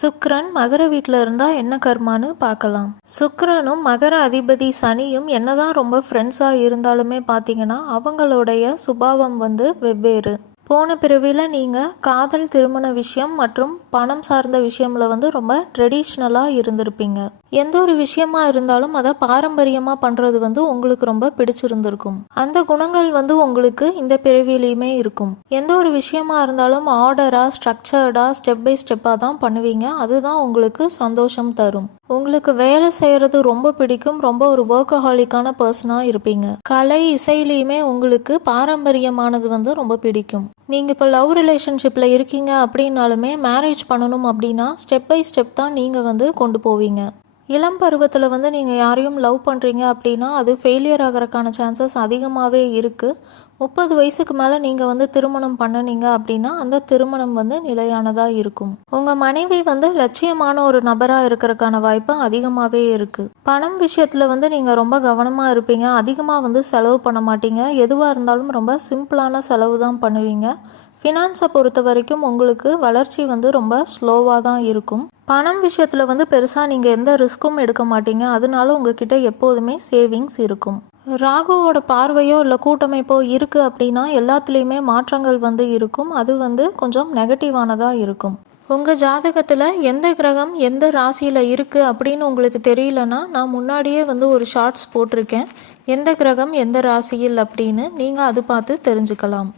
சுக்கிரன் மகர வீட்டில் இருந்தால் என்ன கர்மான்னு பார்க்கலாம். சுக்கிரனும் மகர அதிபதி சனியும் என்னதான் ரொம்ப ஃப்ரெண்ட்ஸாக இருந்தாலுமே பார்த்தீங்கன்னா அவங்களுடைய சுபாவம் வெவ்வேறு. போன பிறவியில் நீங்கள் காதல், திருமண விஷயம் மற்றும் பணம் சார்ந்த விஷயம்ல ரொம்ப ட்ரெடிஷ்னலாக இருந்திருப்பீங்க. எந்த ஒரு விஷயமா இருந்தாலும் அதை பாரம்பரியமாக பண்ணுறது உங்களுக்கு ரொம்ப பிடிச்சிருந்திருக்கும். அந்த குணங்கள் உங்களுக்கு இந்த பிறவிலையுமே இருக்கும். எந்த ஒரு விஷயமா இருந்தாலும் ஆர்டராக, ஸ்ட்ரக்சர்டாக, ஸ்டெப் பை ஸ்டெப்பாக தான் பண்ணுவீங்க. அதுதான் உங்களுக்கு சந்தோஷம் தரும். உங்களுக்கு வேலை செய்கிறது ரொம்ப பிடிக்கும். ரொம்ப ஒரு ஒர்க்கஹாலிக்கான பர்சனாக இருப்பீங்க. கலை, இசையிலையுமே உங்களுக்கு பாரம்பரியமானது ரொம்ப பிடிக்கும். நீங்கள் இப்போ லவ் ரிலேஷன்ஷிப்பில் இருக்கீங்க அப்படின்னாலுமே மேரேஜ் பண்ணணும் அப்படின்னா ஸ்டெப் பை ஸ்டெப் தான் நீங்கள் கொண்டு போவீங்க. இளம் பருவத்தில் நீங்கள் யாரையும் லவ் பண்ணுறீங்க அப்படின்னா அது ஃபெயிலியர் ஆகிறதுக்கான சான்சஸ் அதிகமாகவே இருக்குது. 30 வயசுக்கு மேலே நீங்கள் திருமணம் பண்ணினீங்க அப்படின்னா அந்த திருமணம் நிலையானதாக இருக்கும். உங்கள் மனைவி லட்சியமான ஒரு நபராக இருக்கிறதுக்கான வாய்ப்பு அதிகமாகவே இருக்குது. பணம் விஷயத்தில் நீங்கள் ரொம்ப கவனமாக இருப்பீங்க. அதிகமாக செலவு பண்ண மாட்டீங்க. எதுவாக இருந்தாலும் ரொம்ப சிம்பிளான செலவு தான் பண்ணுவீங்க. ஃபினான்ஸை பொறுத்த வரைக்கும் உங்களுக்கு வளர்ச்சி ரொம்ப ஸ்லோவாக தான் இருக்கும். பணம் விஷயத்தில் பெருசாக நீங்கள் எந்த ரிஸ்க்கும் எடுக்க மாட்டீங்க. அதனால உங்ககிட்ட எப்போதுமே சேவிங்ஸ் இருக்கும். ராகுவோட பார்வையோ இல்லை கூட்டமைப்போ இருக்குது அப்படின்னா எல்லாத்துலேயுமே மாற்றங்கள் இருக்கும். அது கொஞ்சம் நெகட்டிவானதாக இருக்கும். உங்கள் ஜாதகத்தில் எந்த கிரகம் எந்த ராசியில் இருக்குது அப்படின்னு உங்களுக்கு தெரியலனா நான் முன்னாடியே ஒரு ஷார்ட்ஸ் போட்டிருக்கேன். எந்த கிரகம் எந்த ராசியில் அப்படின்னு நீங்கள் அது பார்த்து தெரிஞ்சுக்கலாம்.